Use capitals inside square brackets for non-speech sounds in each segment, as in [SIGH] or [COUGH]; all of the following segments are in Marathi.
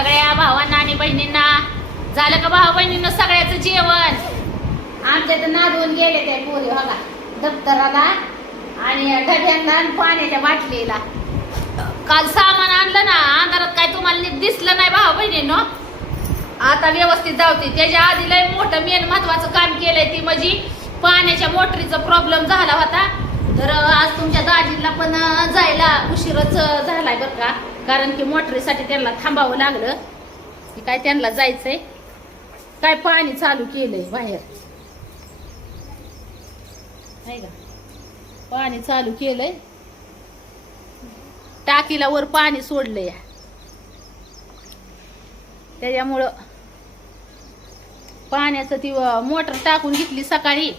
सगळ्या भावांना आणि बहिणींना. झालं का भाऊ बहिणींना सगळ्याचं जेवण? आमच्या तर नादवून गेले ते पोरी बघा. दप्तराला आणि डब्यांना आणि पाण्याच्या बाटलीला. काल सामान आणलं ना अंधारात काय तुम्हाला नीट दिसलं नाही भाऊ बहिणींनो. आता व्यवस्थित जावते त्याच्या आधी लय मोठं मेन महत्वाचं काम केलंय ती म्हणजे पाण्याच्या मोटरीचा प्रॉब्लेम झाला होता. तर आज तुमच्या दाजीला पण जायला उशीरच झालाय बरं का. कारण की मोटरीसाठी त्यांना थांबावं लागलं. की काय त्यांना जायचंय. काय पाणी चालू केलंय बाहेर. नाही का? पाणी चालू केलंय. टाकीला वर पाणी सोडलंय. त्याच्यामुळं पाण्याचं ती मोटर टाकून घेतली सकाळी.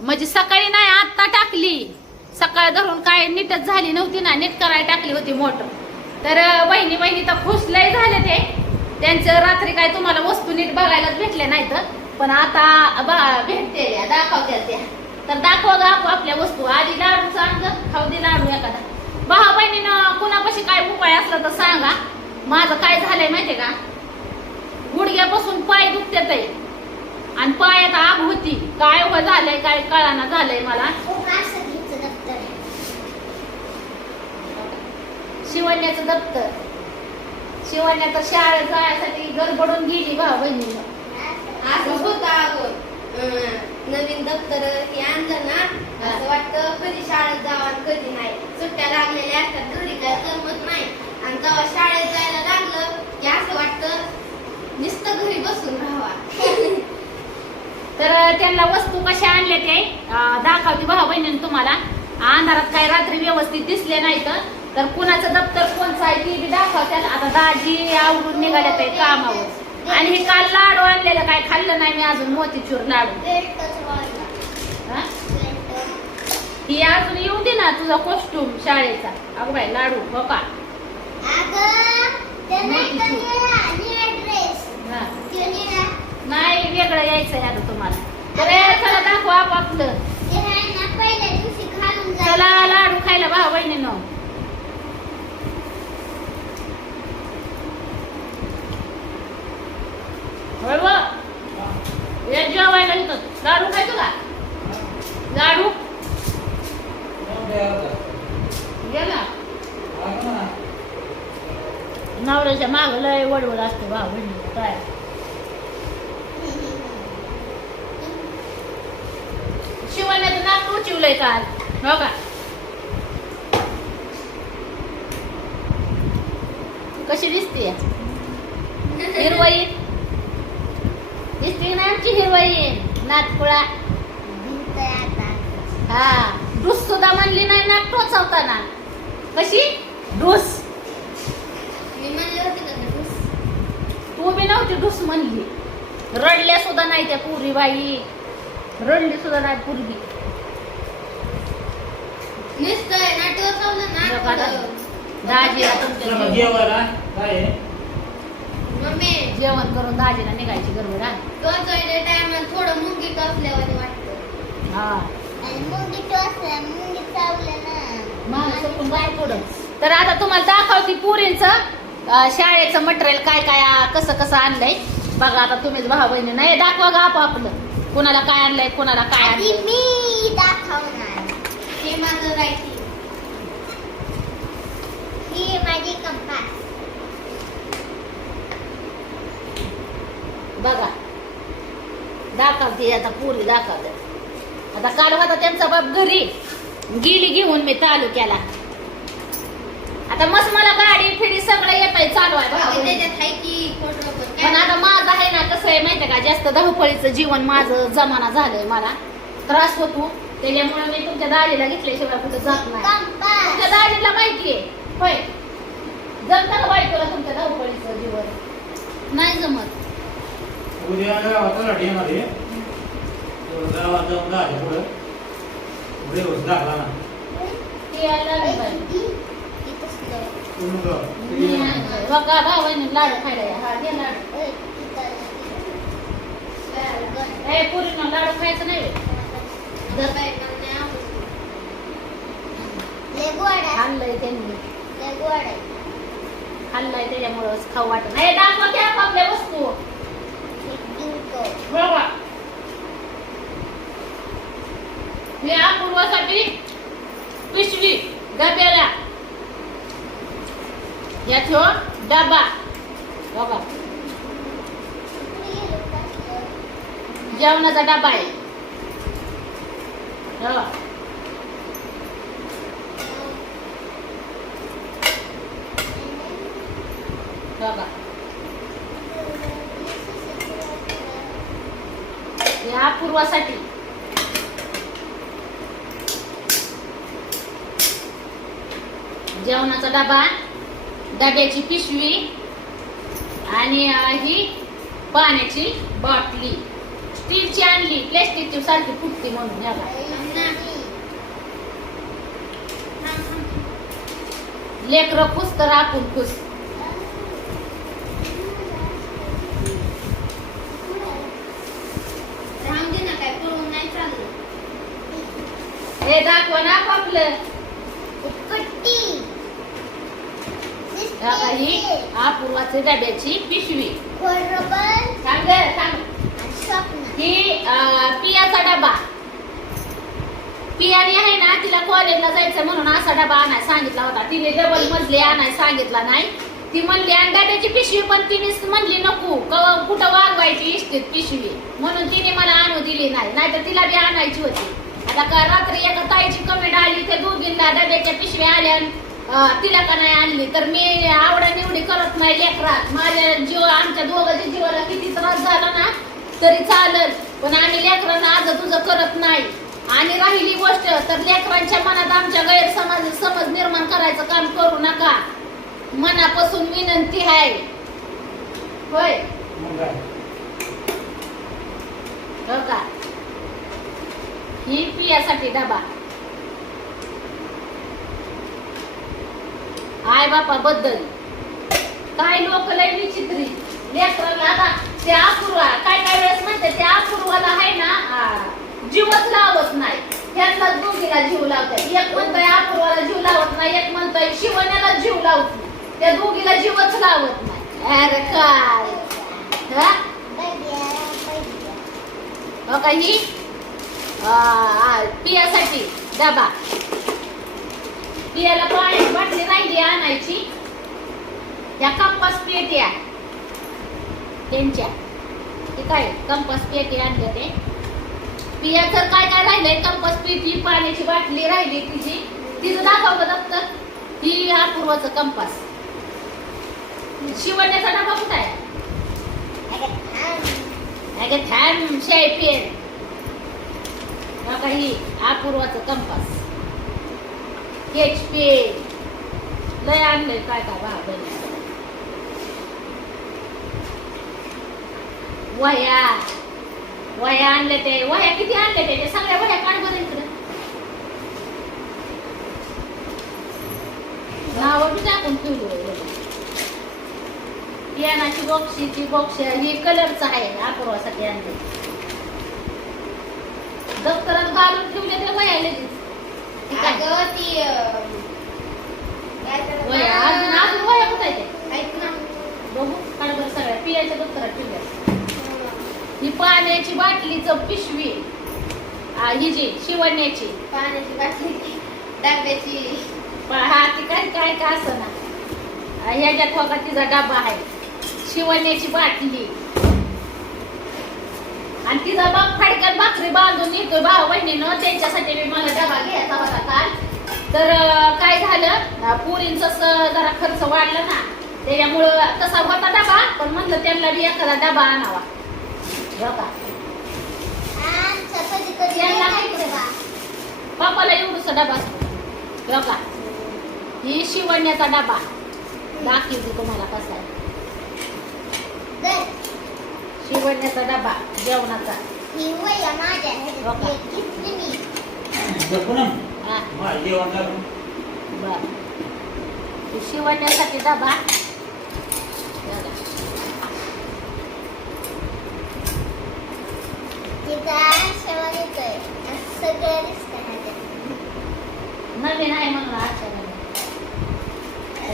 म्हणजे सकाळी नाही आत्ता टाकली. सकाळ धरून काय नीटच झाली नव्हती ना नीट करायला टाकली होती मोटर. तर बहिणी बहिणी तर खुश लय झाले ते. त्यांचं रात्री काय तुम्हाला वस्तू नीट बघायलाच भेटले तर. पण आता बा- भेटते त्या, दाखवत्या त्या. तर दाखवा ग आप- आपल्या वस्तू. आधी लाडू सांग खाऊ दे लाडू एखादा. भावा बहिणीनं कुणापाशी काय उपाय असला तर सांगा. माझं काय झालंय माहितीये का? गुडघ्यापासून पाय दुखतात आहे आणि पायात आग होती. काय हो झालंय काय कळाना झालंय मला. शिवण्याचं दप्तर. शिवण्या तर शाळेत जायसाठी गडबडून गेली भाऊ बहिणीनं असं होतं अगं. अं, नवीन दप्तर हे आणलं ना असं वाटतं कधी शाळेत जावं कधी नाही. सुट्ट्या लागलेल्या असतात घरी काय करमत नाही. आणि जेव्हा शाळेत जायला लागलं की असं वाटतं नुसतं घरी बसून राहावा. तर त्यांना वस्तू कशा आणल्या ते दाखवते भाऊ बहिणीनं तुम्हाला. अंधारात काय रात्री व्यवस्थित दिसले नाही तर तर कुणाचं दप्तर कोणचं आहे ते बी दाखवत्यात आता दाजी आवरून निघाल्यात आहे कामावर. आणि हे काल लाडू आणलेलं काय खाल्लं नाही मी अजून मोतीचूर लाडू. हा? ही अजून येऊ दे ना तुझा कॉस्ट्युम शाळेचा. अगं बाई लाडू हो का हा. नाही वेगळं यायचंय आता तुम्हाला तर ए, चला दाखवा आपापलं चला लाडू खायला भाऊ बहिणीनं होय व. ये जेवायला इथं लाडू खायचो का लाडू ये ना नवऱ्याच्या माग लय वडवड असते भाऊ बहिणी काय? शिवण्याचं नाक टोचिवलंय काल. हो का? कशी दिसते हिरवाईन दिसते ना आमची हिरवाईन नातकुळा हा. डूस सुद्धा म्हणली नाही नाक टोचवताना. कशी? डूस मी म्हणले होते का घरीच? बी नव्हती डूस म्हणली. रडल्या सुद्धा नाही त्या पुरी बाई. रडली सुद्धा नाही पुरगी. बघा तुमच्या चला, जेवण- जेवायला काय आहे? मम्मी. जेवण करून दाजीला निघायची हा. टोचायच्या टायमाला थोडं मुंगी टोचल्यावानी वाटतं. हा. मुंगी टोचल्या मुंगी चावल्या ना. बाहेर. तर आता तुम्हाला दाखवते पुरींच. शाळेचं मटेरियल काय काय कसं कसं आणलंय? बघा आता तुम्हीच भाऊ बहिणी नाही दाखवा गा आपलं कोणाला काय आणलंय कोणाला काय आणलंय. मी दाखवणार. हे माझं रायटिंग. ही माझी कंपास बघा. दाखवते आता पुरी दाखवते. आता होता त्यांचा बाप घरी. गेली घेऊन मी तालुक्याला. आता मस्त मला गाडी फिडी सगळं येत आहे चालू आहे पण आता माझं आहे ना कसं आहे माहितीये का जास्त धावपळीचं जीवन माझं जमाना झालंय मला. त्रास होतो त्याच्यामुळे मी तुमच्या दाजीला घेतल्याशिवाय कुठं जात नाही. तुमच्या दाजीला माहितीये? होय. जमतं का बाई तुला तुमच्या धावपळीचं जीवन? नाही जमत. उद्या येणार आहे. तो गावात जाऊन पुढं. लागली. बघा भावाने लाडू खायला या. हा, दे लाडू. ए, पोरींनो, लाडू खायचं नाही आणलंय त्यांनी खाल्लाय त्याच्यामुळं खाऊ वाटत नाही दाखवा की आपल्या वस्तू बघा मी अपूर्वासाठी पिशवी डब्याला यात हो डबा बघा जेवणाचा डबा आहे बघा बघा हे अपूर्वासाठी जेवणाचा डबा डब्याची पिशवी आणि ही पाण्याची बाटली. स्टीलची आणली प्लॅस्टिकची सारखी फुटते म्हणून याला लेकर लेकरं तर आपण खुश. दे ना काय पळून नाही चाललं हे दाखवा ना आपलं बघा, ही अपूर्वाची डब्याची पिशवी. सांग गं, सांग. ही अं, पियाचा डबा. पियाने आहे ना तिला कॉलेजला जायचं म्हणून असा डबा आणाय सांगितला होता. तिने डबल मजले आणाय सांगितला नाही. ती म्हणली आणि डब्याची पिशवी पण तिने म्हणली नको. कवा कुठं वागवायची इष्टीत पिशवी? म्हणून तिने मला आणू दिली नाही. नाहीतर तिला बी आणायची होती. आता का रात्री एका ताईची कमेंट आली त्या दोघींना डब्याच्या पिशव्या आल्या आणि, तिला का नाही आणली. तर मी आवडा निवडी करत नाही लेकरात. माझ्या जीव आमच्या दोघांच्या जीवाला किती त्रास झाला ना तरी चालल. पण आम्ही लेकरांना आज तुझं करत नाही. आणि राहिली गोष्ट तर लेकरांच्या मनात आमच्या गैरसमज समज निर्माण करायचं काम करू नका. मनापासून विनंती आहे. होय? हो का? ही पियासाठी डबा. आई बापा बद्दल काय लोक लय विचित्री. लेकराला आता त्या अपूर्वा काय काय वेळेस म्हणते त्या अपूर्वाला आहे ना जीवच लावत नाही. त्यांना दोघीला जीव लावतात एक म्हणतोय अपूर्वाला जीव लावत नाही एक म्हणतोय शिवण्याला जीव लावत नाही. त्या दोघीला जीवच लावत नाही. अरे काय? हा? हो काही पियासाठी डबा. पियाला पाणी बाटली राहिली आणायची. या कंपास पेट्या त्यांच्या. ते काय कंपास पेटी आणल्या ते. पिया तर काय काय राहिलंय कंपास पेटी पाण्याची बाटली राहिली तिची. तिचं दाखव दप्तर. ही अपूर्वाचं कंपास. शिवण्याचा डबा कुठं आहे? अगं थांब. शाई पेन काही अपूर्वाचं कंपास. स्केच पेन लय आणलंय काय का बा बरं. वह्या वह्या आणले ते वह्या किती आणले ते सगळ्या वह्या काढ बरं इकडे नाव बी टाकून ठेवली पियानाची बॉक्सीची बॉक्स ही कलरचं आहे अपूर्वासाठी आणले दप्तरात घालून ठेवले तर वह्या लगेच अगं ती अजून कुठं आहे ते? ऐक ना. बघू. काढ बरं सगळ्या. पियाच्या दप्तरात ठेवल्या ही पाण्याची बाटलीचं पिशवी आ, ही जी शिवण्याची. पाण्याची बाटली. डब्याची. हा ती काय काय का असं ना. ह्याच्यात बघा तिचा डबा आहे. शिवण्याची बाटली. आणि तिचा बाप फाडक्यात भाकरी बांधून येतोय भाऊ बहिणीनं त्यांच्यासाठी मी मला डबा घ्यायचा होता काल. तर काय झालं? अं, पुरींचं जरा खर्च वाढला ना त्याच्यामुळं तसा होता डबा पण म्हणलं त्यांना बी एखादा डबा आणावा. बघा. त्यांना बापाला एवढूसा डबा असतो. बघा. का ही शिवण्याचा डबा. दाखवते तुम्हाला कसा आहे. शिवण्याचा डबा जेवणाचा जपून आण. हा माझं जेवण झालं. बर ही शिवण्यासाठी डबा बघा. नवीन आहे म्हणून आजच्या नवीन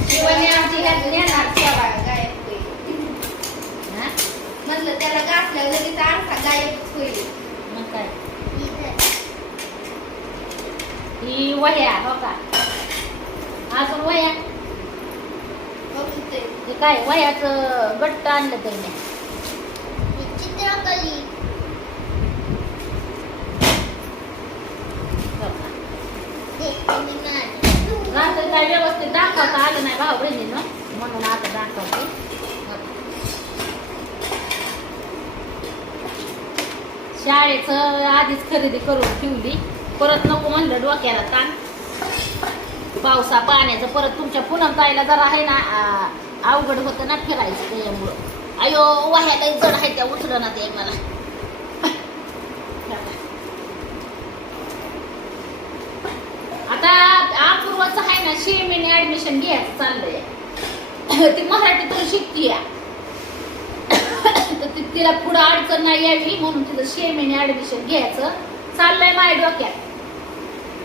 शिवानी आमची घातली येणार शेवाळ गायब होईल हा? म्हटलं त्याला घातलं लगेच आरसा गायबच होईल. मग काय? ही वह्या हो का? अजून वह्या? हे काय वह्याचं गट्ट आणलं त्याने. चित्रकली हो? रात्री काय व्यवस्थित दाखवता आलं नाही भाऊ बहिणीनं? म्हणून आता दाखवते. शाळेचं आधीच खरेदी करून ठेवली. परत नको म्हणलं डोक्याला ताण. पावसा पाण्याचं परत तुमच्या पुनम ताईला जरा आहे ना अवघड होतं ना फिरायचं त्याच्यामुळं. अयो वाह्याला जड आहे त्या उचलं ना ते मला. आता अपूर्वाचं आहे ना शेमीने ऍडमिशन घ्यायचं चाललंय. ती मराठीतून शिकतीय. तिला पुढं अडचण नाही यावी म्हणून तिचं शेमेने ऍडमिशन घ्यायचं. चाललंय माय डोक्यात.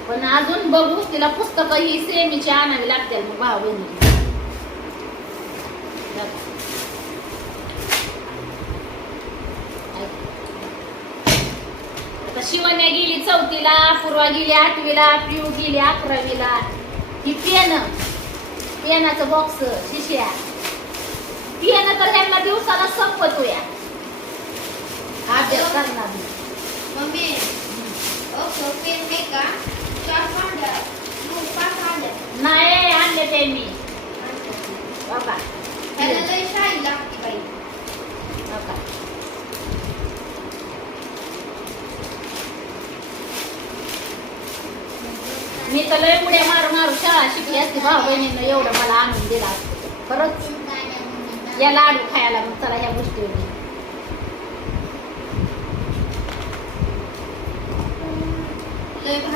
पण अजून बघू तिला पुस्तकं ही सेमीची आणावी लागतील मग भाऊ बहिणी. आता शिवण्या गेली चौथीला पूर्वा गेली आठवीला पिऊ गेली अकरावीला. ही पेन पेनाचं बॉक्स शिष्या. पेन तर ह्यांना दिवसाला संपतो या नाही. मम्मी. ओके पेन आहे का? चार भांड्या मग पाच भांड्या नाही आणले ते मी. बघा त्याला लई शाई लागते बाई. बघा मी तर लय पुढे मारू मारू शाळा शिकली असती भाऊ बहिणीनं एवढं मला आणून दिला असतं. खरंच. या लाडू खायला मग चला ह्या गोष्टी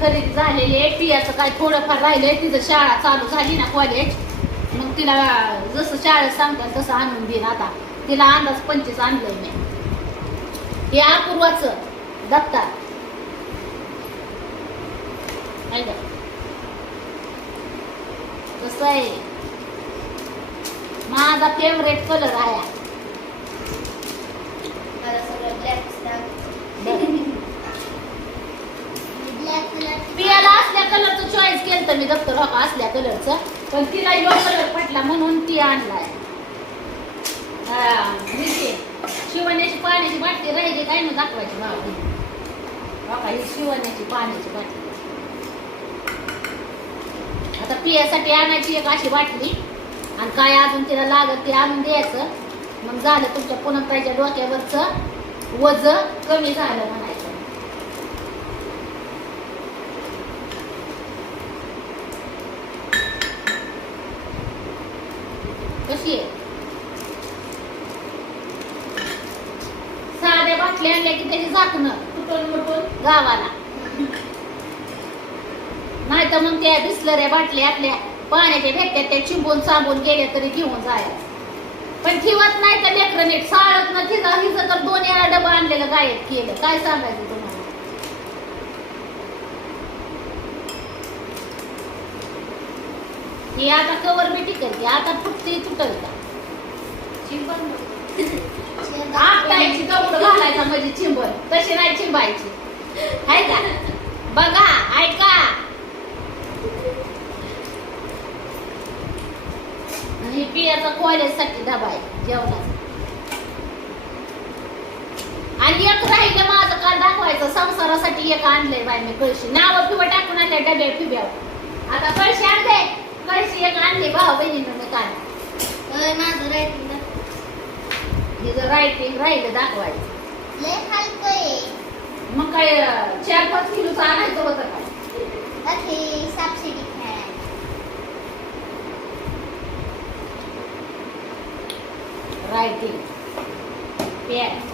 खरेदी झालेली आहे पियाचं काय थोडंफार राहिलंय तिचं शाळा चालू झाली ना कॉलेज मग तिला जसं शाळेत सांगतात तसं आणून देईन आता. तिला अंदाज पंचवीस आणलंय मी. हे अपूर्वाच दत्ता कसं आहे? माझा फेवरेट कलर आहे. मी याला पियाला असल्या कलरचं चॉईस केलं तर मी दप्तर हो का असल्या कलरचं पण तिला यो कलर पटला म्हणून ती आणलाय. हा, शिवण्याची पाण्याची बाटली राहिली काय ना दाखवायची भाव हो का ही शिवण्याची पाण्याची बाटली. आता पियासाठी आणायची एक अशी बाटली. आणि काय अजून तिला लागत ते आणून द्यायचं. मग झालं तुमच्या पुन्हा पुनमताईच्या डोक्यावरचं. वज कमी झालं म्हणा कशी आहे साध्या बाटल्या आणल्या की त्याची झाकणं गावाला. नाही तर मग त्या बिसलऱ्या बाटल्या आपल्या पाण्याच्या भेटत्या त्या चिंबून साबून गेल्या तरी घेऊन जायला पण ठेवत नाही तर लेकरं नीट. साळत ना तिथं हिचं तर दोन वेळा डबा आणलेलं गायब केलं. काय सांगायचं तुम्हाला? ही आता कवर बी टिकल आता फुटती तुटल का [LAUGHS] आपटायची दौड घालायचा म्हणजे चिंबर तशी नाही चिंबायची. आहे का? बघा ऐका. हे पियाचा कॉलेजसाठी डबा आहे जेवणाचा. आणि एक राहिलं माझं काल दाखवायचं संसारासाठी एक आणलंय बाय मी कळशी. नाव पिवं टाकून आणल्या डब्या पिब्यावर आता कळशी आणले कळशी एक आणली भाऊ बहिणीनं काय होय, माझं राहिलं हिचं रायटिंग राहिलं दाखवायचं. लय हलकं आहे. मग काय अं, चार पाच किलोचं आणायचं होतं काय? खेळायला. रायटिंग पॅड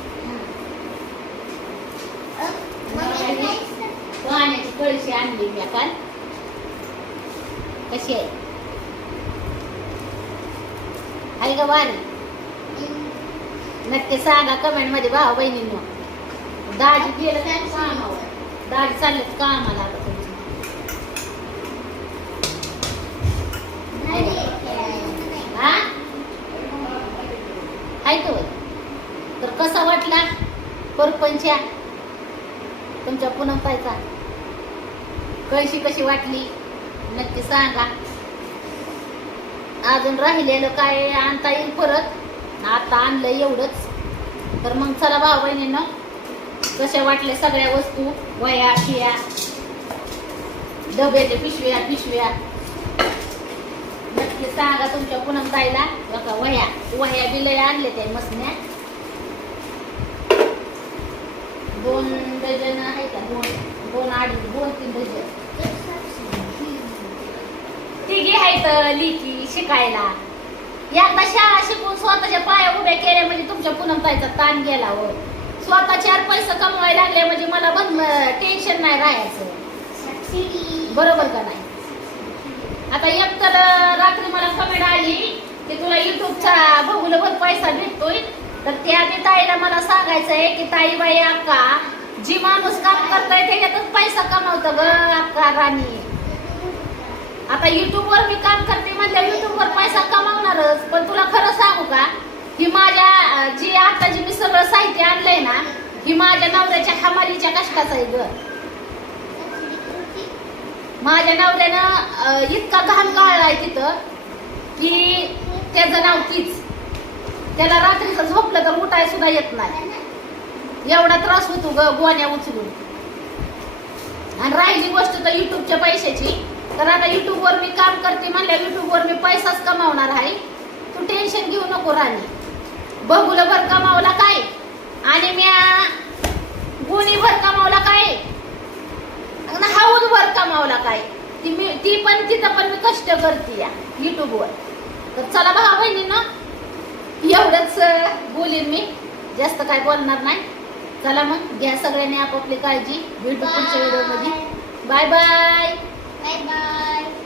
पाण्याची कळशी आणली मी काल कशी आहे? आहे का नक्की सांगा कमेंटमध्ये भाऊ बहिणींनो. दाजी गेलं काय कामावर? दाजी चाललेत कामाला आता तुमची हा? आहे तो तर कसा वाटला परपंच्या तुमच्या पुनम पायचा कळशी कशी वाटली? नक्की सांगा. अजून राहिलेलं काय? आणता येईल परत. आता आणलं एवढंच. तर मग चला भाऊ बहिणीनं कशा वाटल्या सगळ्या वस्तू? वया शिया डब्याच्या पिशव्या पिशव्या. नक्की सांगा तुमच्या पुनम ताईला बघा वह्या वह्या बिलया आणले ते मसण्या. दोन डझन आहे का? दोन दोन अडीच दोन तीन डझन. तिघी घ्यायचं लिखी शिकायला. एकदा शाळा शिकून स्वतःच्या पाया उभ्या केल्या म्हणजे तुमच्या पुनम ताण गेला हो स्वतः चार पैसे कमवायला लागले म्हणजे मला बंद टेन्शन नाही राहायचं. बरोबर का नाही? आता एक तर रात्री मला कमेंट आली की तुला युट्यूबचा बघूलभर पैसा भेटतोय. तर त्या बी ताईला मला सांगायचंय की ताई बाई अक्का जी माणूस काम करताय त्याच्यातच पैसा कमावतो ग अक्का राणी. आता युट्यूबवर मी काम करते म्हणजे युट्यूबवर पैसा कमावणारच पण तुला खरं सांगू का? ही माझ्या जी आता जी मी सगळं साहित्य आणलंय ना ही माझ्या नवऱ्याच्या हमालीच्या कष्टाचं आहे ग. माझ्या नवऱ्यानं इतका घाण गाळलाय तिथं की त्याचं नाव तीच. त्याला रात्रीचं झोपलं तर उठाय सुद्धा येत नाही. एवढा त्रास होतो ग गोण्या उचलून. आणि राहिली गोष्ट तर युट्यूबच्या पैशाची. तर आता YouTube वर मी काम करते म्हणल्या YouTube वर मी पैसाच कमावणार आहे. तू टेन्शन घेऊ नको राणी. बघुलं भर कमावला काय? आणि म्या गुणी भर कमावला काय? हाऊस भर कमावला काय? ती मी ती पण तिथं पण मी कष्ट करते या YouTube वर. तर चला भावा बहिणीनं एवढंच अं, बोलीन मी. जास्त काय बोलणार नाही. चला मग घ्या सगळ्यांनी आपापली काळजी. भेटू पुढच्या व्हिडिओमध्ये बाय बाय. Bye-bye.